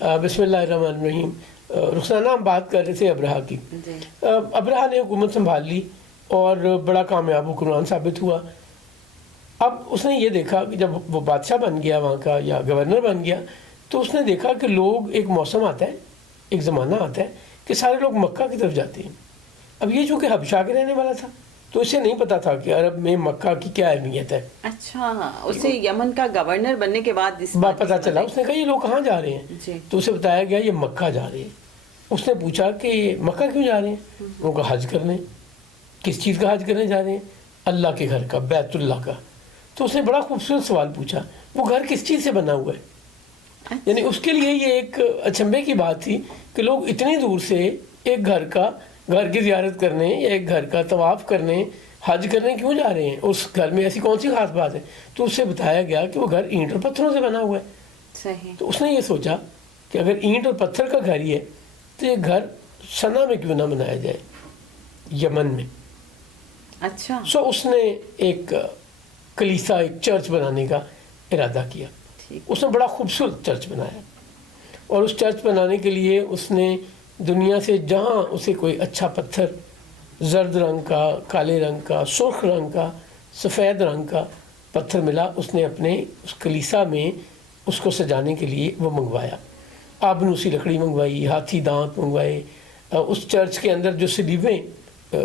بسم اللہ الرحمن الرحیم. رخسانہ ہم بات کر رہے تھے ابرہہ کی. ابرہہ نے حکومت سنبھال لی اور بڑا کامیاب حکمران ثابت ہوا. اب اس نے یہ دیکھا کہ جب وہ بادشاہ بن گیا وہاں کا یا گورنر بن گیا تو اس نے دیکھا کہ لوگ ایک موسم آتا ہے, ایک زمانہ آتا ہے کہ سارے لوگ مکہ کی طرف جاتے ہیں. اب یہ چونکہ حبشہ کے رہنے والا تھا تو اسے نہیں پتا تھا کہ عرب میں مکہ کی کیا اہمیت ہے. اچھا, اسے یمن کا گورنر بننے کے بعد پتا چلا. اس نے کہا یہ لوگ کہاں جا رہے ہیں؟ تو اسے بتایا گیا یہ مکہ جا رہے ہیں. اس نے پوچھا کہ یہ مکہ کیوں جا رہے ہیں؟ ان کو حج کرنے. کس چیز کا حج کرنے جا رہے ہیں؟ اللہ کے گھر کا, بیت اللہ کا. تو اس نے بڑا خوبصورت سوال پوچھا, وہ گھر کس چیز سے بنا ہوا ہے؟ یعنی اس کے لیے یہ ایک اچنبے کی بات تھی کہ لوگ اتنی دور سے ایک گھر کی زیارت کرنے یا ایک گھر کا طواف کرنے, حج کرنے کیوں جا رہے ہیں؟ اس گھر میں ایسی کون سی خاص بات ہے؟ تو اس سے بتایا گیا کہ وہ گھر اینٹ اور پتھروں سے بنا ہوا ہے. صحیح. تو اس نے یہ سوچا کہ اگر اینٹ اور پتھر کا گھر ہی ہے تو یہ گھر صنع میں کیوں نہ بنایا جائے, یمن میں. اچھا. اس نے ایک کلیسا, ایک چرچ بنانے کا ارادہ کیا. اس نے بڑا خوبصورت چرچ بنایا اور اس چرچ بنانے کے لیے اس نے دنیا سے جہاں اسے کوئی اچھا پتھر, زرد رنگ کا, کالے رنگ کا, سرخ رنگ کا, سفید رنگ کا پتھر ملا, اس نے اپنے اس کلیسا میں اس کو سجانے کے لیے وہ منگوایا. آبنوسی لکڑی منگوائی, ہاتھی دانت منگوائے. اس چرچ کے اندر جو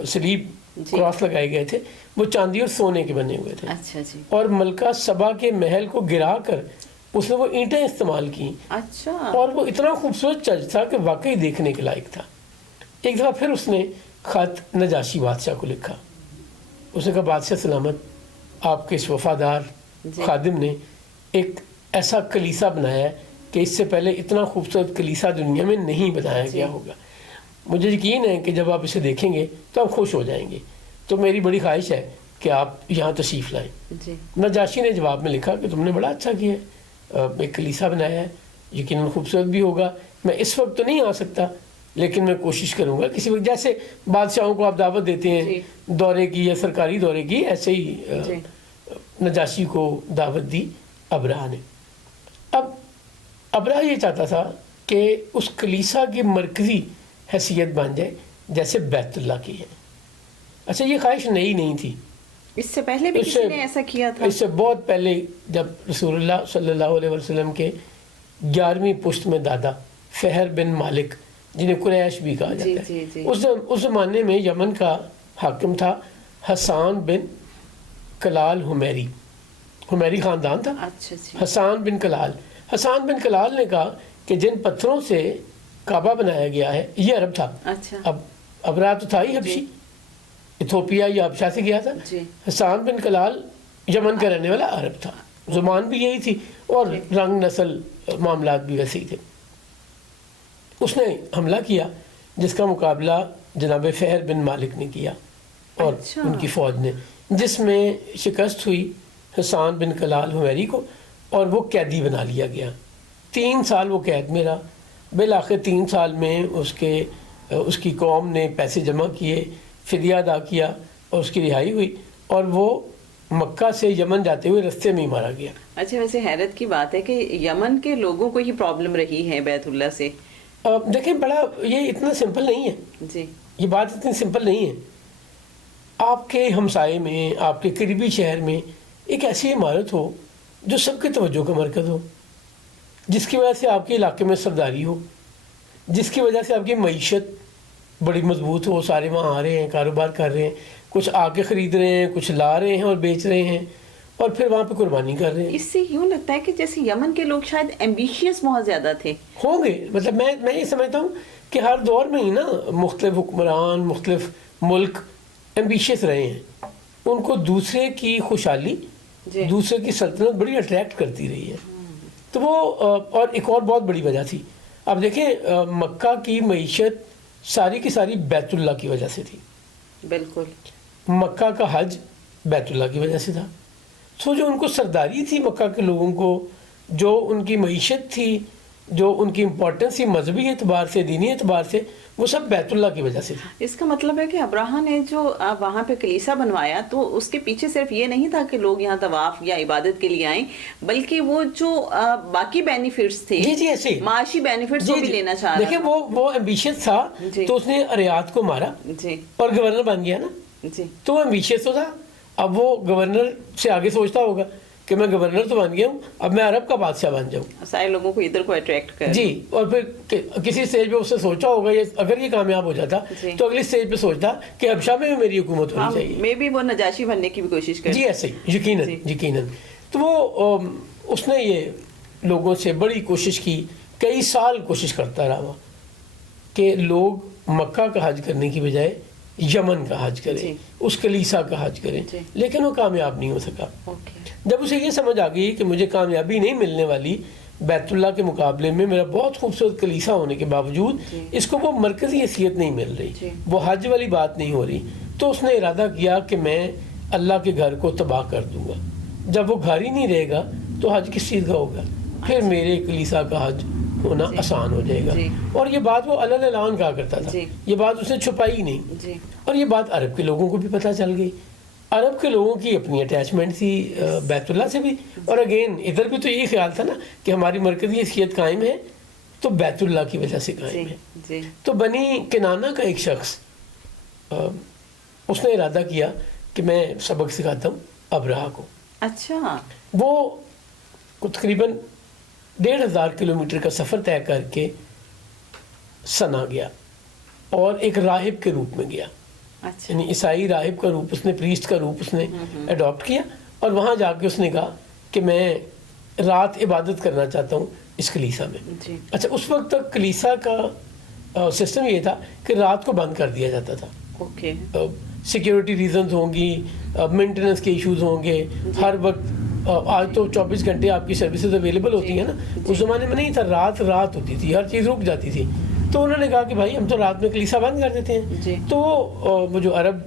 سلیب کراس لگائے گئے تھے وہ چاندی اور سونے کے بنے ہوئے تھے. اچھا جی. اور ملکہ سبا کے محل کو گرا کر اس نے وہ اینٹیں استعمال کی. اچھا. اور وہ اتنا خوبصورت چرچ تھا کہ واقعی دیکھنے کے لائق تھا. ایک دفعہ پھر اس نے خط نجاشی بادشاہ کو لکھا. اس نے کہا بادشاہ سلامت, آپ کے اس وفادار خادم نے ایک ایسا کلیسا بنایا ہے کہ اس سے پہلے اتنا خوبصورت کلیسا دنیا میں نہیں بنایا گیا ہوگا. مجھے یقین ہے کہ جب آپ اسے دیکھیں گے تو آپ خوش ہو جائیں گے, تو میری بڑی خواہش ہے کہ آپ یہاں تشریف لائیں. نجاشی نے جواب میں لکھا کہ تم نے بڑا اچھا کیا ہے, ایک کلیسا بنایا ہے, یقیناً خوبصورت بھی ہوگا. میں اس وقت تو نہیں آ سکتا لیکن میں کوشش کروں گا کسی وقت, جیسے بادشاہوں کو آپ دعوت دیتے ہیں دورے کی یا سرکاری دورے کی, ایسے ہی نجاشی کو دعوت دی ابرہہ نے. اب ابرہہ یہ چاہتا تھا کہ اس کلیسا کی مرکزی حیثیت بن جائے جیسے بیت اللہ کی ہے. اچھا, یہ خواہش نئی نہیں تھی, اس سے پہلے بھی کسی نے ایسا کیا تھا. اس سے بہت پہلے جب رسول اللہ صلی اللہ علیہ وسلم کے 11ویں پشت میں دادا فہر بن مالک, جنہیں قریش بھی کہا جاتا ہے, اس زمانے میں یمن کا حاکم تھا حسان بن کلال حمیری. حمیری خاندان تھا. حسان بن کلال نے کہا کہ جن پتھروں سے کعبہ بنایا گیا ہے یہ عرب تھا. اب ابرہہ تو تھا ہی حبشی, ایتھوپیا یا حبشہ سے گیا تھا. حسان بن کلال یمن کا رہنے والا عرب تھا, زبان بھی یہی تھی اور رنگ نسل معاملات بھی ویسے ہی تھے. اس نے حملہ کیا جس کا مقابلہ جناب فہر بن مالک نے کیا اور ان کی فوج نے, جس میں شکست ہوئی حسان بن کلال حمیری کو اور وہ قیدی بنا لیا گیا. 3 سال وہ قید میں رہا. بالآخر 3 سال میں اس کی قوم نے پیسے جمع کیے, فدیہ ادا کیا اور اس کی رہائی ہوئی اور وہ مکہ سے یمن جاتے ہوئے رستے میں ہی مارا گیا. اچھا, ویسے حیرت کی بات ہے کہ یمن کے لوگوں کو یہ پرابلم رہی ہے بیت اللہ سے. دیکھیں, بڑا یہ اتنا سمپل نہیں ہے جی, یہ بات اتنی سمپل نہیں ہے. آپ کے ہمسائے میں, آپ کے قریبی شہر میں ایک ایسی عمارت ہو جو سب کے توجہ کا مرکز ہو, جس کی وجہ سے آپ کے علاقے میں سرداری ہو, جس کی وجہ سے آپ کی معیشت بڑی مضبوط ہو, سارے وہاں آ رہے ہیں, کاروبار کر رہے ہیں, کچھ آ کے خرید رہے ہیں, کچھ لا رہے ہیں اور بیچ رہے ہیں اور پھر وہاں پہ قربانی کر رہے ہیں. اس سے یوں لگتا ہے کہ جیسے یمن کے لوگ شاید ایمبیشیس بہت زیادہ تھے ہوں گے. مطلب میں یہ سمجھتا ہوں کہ ہر دور میں ہی نا مختلف حکمران, مختلف ملک ایمبیشیس رہے ہیں. ان کو دوسرے کی خوشحالی, دوسرے کی سلطنت بڑی اٹریکٹ کرتی رہی ہے. تو وہ اور ایک اور بہت بڑی وجہ تھی. اب دیکھیں, مکہ کی معیشت ساری کی ساری بیت اللہ کی وجہ سے تھی. بالکل. مکہ کا حج بیت اللہ کی وجہ سے تھا. جو ان کو سرداری تھی مکہ کے لوگوں کو, جو ان کی معیشت تھی, جو ان کی امپورٹنس تھی مذہبی اعتبار سے، دینی اعتبار سے، وہ سب بیت اللہ کی وجہ سے تھی۔ اس کا مطلب ہے کہ ابراہ نے جو وہاں پہ کلیسا بنوایا تو اس کے پیچھے صرف یہ نہیں تھا کہ لوگ یہاں طواف یا عبادت کے لیے آئیں، بلکہ وہ جو باقی بینیفٹس تھے، جی ایسے معاشی بینیفٹس وہ بھی لینا چاہ رہا دیکھیں وہ ایمبیشیس تھا تو اس نے ریاض کو مارا اور گورنر بن گیا نا، تو وہ ایمبیشیس تو تھا۔ اب وہ گورنر سے آگے سوچتا ہوگا کہ میں گورنر تو بن گیا ہوں، اب میں عرب کا بادشاہ بن جاؤں، سارے لوگوں کو ادھر کو اٹریکٹ کر جی۔ اور پھر کسی سٹیج پہ اس نے سوچا ہوگا اگر یہ کامیاب ہو جاتا تو اگلی سٹیج پہ سوچتا کہ حبشہ میں بھی میری حکومت ہونی چاہیے، میں بھی وہ نجاشی بننے کی بھی کوشش کرتا، جی ایسے یقیناً۔ تو وہ اس نے یہ لوگوں سے بڑی کوشش کی، کئی سال کوشش کرتا رہا کہ لوگ مکہ کا حج کرنے کی بجائے یمن کا حج کریں، اس کلیسا کا حج کریں، لیکن وہ کامیاب نہیں ہو سکا۔ جب اسے یہ سمجھ آ گئی کہ مجھے کامیابی نہیں ملنے والی بیت اللہ کے مقابلے میں، میرا بہت خوبصورت کلیسا ہونے کے باوجود اس کو وہ مرکزی حیثیت نہیں مل رہی، وہ حج والی بات نہیں ہو رہی، تو اس نے ارادہ کیا کہ میں اللہ کے گھر کو تباہ کر دوں گا۔ جب وہ گھر ہی نہیں رہے گا تو حج کس چیز کا ہوگا؟ پھر میرے کلیسا کا حج ہونا آسان ہو جائے گا۔ اور یہ بات وہ علن اعلان کہا کرتا تھا، یہ بات اس نے چھپائی نہیں، اور یہ بات عرب کے لوگوں کو بھی پتہ چل گئی۔ عرب کے لوگوں کی اپنی اٹیچمنٹ تھی بیت اللہ سے بھی، اور اگین ادھر بھی تو یہی خیال تھا نا کہ ہماری مرکزی حیثیت قائم ہے تو بیت اللہ کی وجہ سے قائم ہے۔ تو بنی کنانہ کا ایک شخص اس نے ارادہ کیا کہ میں سبق سکھاتا ہوں ابرہہ کو۔ اچھا، وہ تقریباً 1500 کلومیٹر کا سفر طے کر کے سنا گیا اور ایک راہب کے روپ میں گیا، یعنی عیسائی راہب کا روپ، اس نے پریسٹ کا روپ اس نے اڈاپٹ کیا، اور وہاں جا کے اس نے کہا کہ میں رات عبادت کرنا چاہتا ہوں اس کلیسا میں۔ اچھا، اس وقت تک کلیسا کا سسٹم یہ تھا کہ رات کو بند کر دیا جاتا تھا، سیکیورٹی ریزنز ہوں گی، مینٹیننس کے ایشوز ہوں گے، ہر وقت آج تو 24 گھنٹے آپ کی سروسز اویلیبل ہوتی ہیں نا، اس زمانے میں نہیں تھا، رات ہوتی تھی، ہر چیز رک جاتی تھی۔ تو انہوں نے کہا کہ بھائی ہم تو رات میں کلیسا بند کر دیتے ہیں۔ تو وہ جو عرب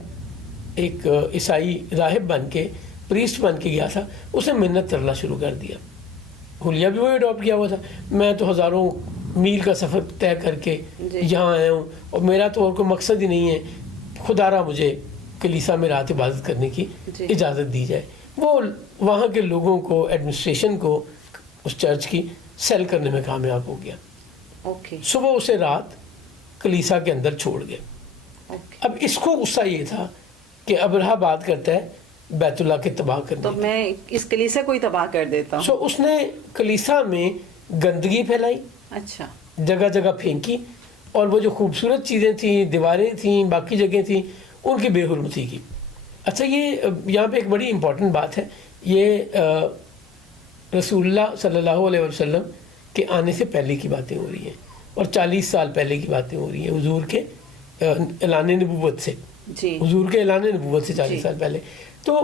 ایک عیسائی راہب بن کے، پریسٹ بن کے گیا تھا، اس نے منت کرنا شروع کر دیا۔ حلیہ بھی وہی اڈاپٹ کیا ہوا تھا، میں تو ہزاروں میل کا سفر طے کر کے یہاں آیا ہوں اور میرا تو اور کوئی مقصد ہی نہیں ہے، خدا را مجھے کلیسا میں رات عبادت کرنے کی اجازت دی جائے۔ وہ وہاں کے لوگوں کو، ایڈمنسٹریشن کو اس چرچ کی سیل کرنے میں کامیاب ہو گیا۔ صبح اسے رات کلیسا کے اندر چھوڑ گئے۔ اب اس کو غصہ یہ تھا کہ ابرہہ بات کرتا ہے بیت اللہ کے تباہ کرنے، تو میں اس کلیسا کو ہی تباہ کر دیتا ہوں۔ اس نے کلیسا میں گندگی پھیلائی، اچھا، جگہ جگہ پھینکی، اور وہ جو خوبصورت چیزیں تھیں، دیواریں تھیں، باقی جگہیں تھیں، ان کی بے حرمتی کی۔ اچھا، یہ یہاں پہ ایک بڑی امپورٹنٹ بات ہے، یہ رسول اللہ صلی اللہ علیہ وسلم کے آنے سے پہلے کی باتیں ہو رہی ہیں، اور 40 سال پہلے کی باتیں ہو رہی ہیں حضور کے اعلان نبوت سے، حضور کے اعلان نبوت سے 40 سال پہلے۔ تو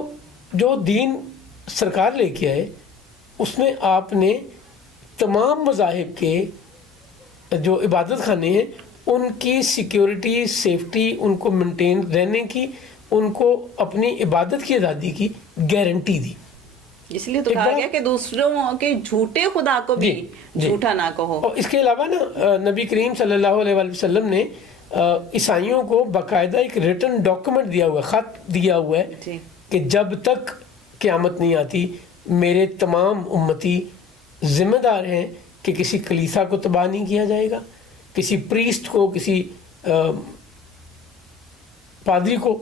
جو دین سرکار لے کے آئے، اس میں آپ نے تمام مذاہب کے جو عبادت خانے ہیں ان کی سیکیورٹی، سیفٹی، ان کو مینٹین رہنے کی، ان کو اپنی عبادت کی آزادی کی گارنٹی دی۔ اس لیے تو کہا گیا کہ دوسروں کے جھوٹے خدا کو بھی جھوٹا نہ کہو۔ اور اس کے علاوہ نا نبی کریم صلی اللہ علیہ وسلم نے عیسائیوں کو باقاعدہ ایک ریٹن ڈاکومنٹ دیا ہوا ہے، خط دیا ہوا ہے کہ جب تک قیامت نہیں آتی میرے تمام امتی ذمہ دار ہیں کہ کسی کلیسا کو تباہ نہیں کیا جائے گا، کسی پریسٹ کو، کسی پادری کو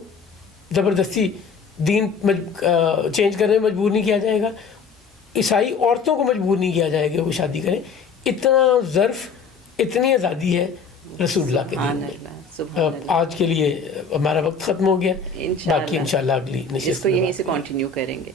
زبردستی دین چینج کرنے میں مجبور نہیں کیا جائے گا، عیسائی عورتوں کو مجبور نہیں کیا جائے گا وہ شادی کریں۔ اتنا ظرف، اتنی آزادی ہے رسول اللہ کے دین میں۔ آج کے لیے ہمارا وقت ختم ہو گیا، باقی انشاءاللہ اگلی نشست اس کو یہیں سے کنٹینیو کریں گے۔